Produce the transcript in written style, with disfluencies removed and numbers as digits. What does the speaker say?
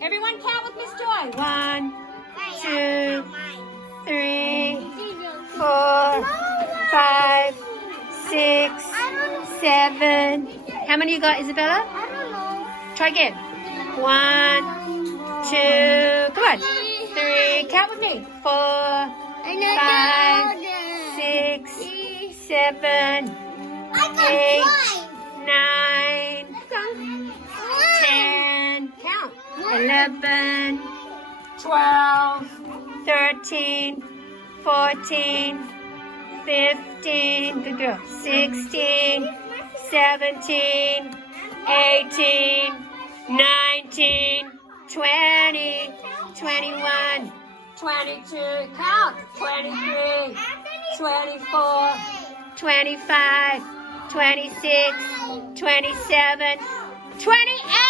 Everyone count with Miss Joy. 1, 2, 3, 4, 5, 6, 7. How many you got, Isabella? I don't know. Try again. 1, 2, come on. 3, count with me. 4, 5, 6, 7, 8, 9, 10, count. 11, 12, 13, 14, 15, good girl. 16, 17, 18, 19, 20, 21, 22, count. 23, 24, 25, 26, 27, 28.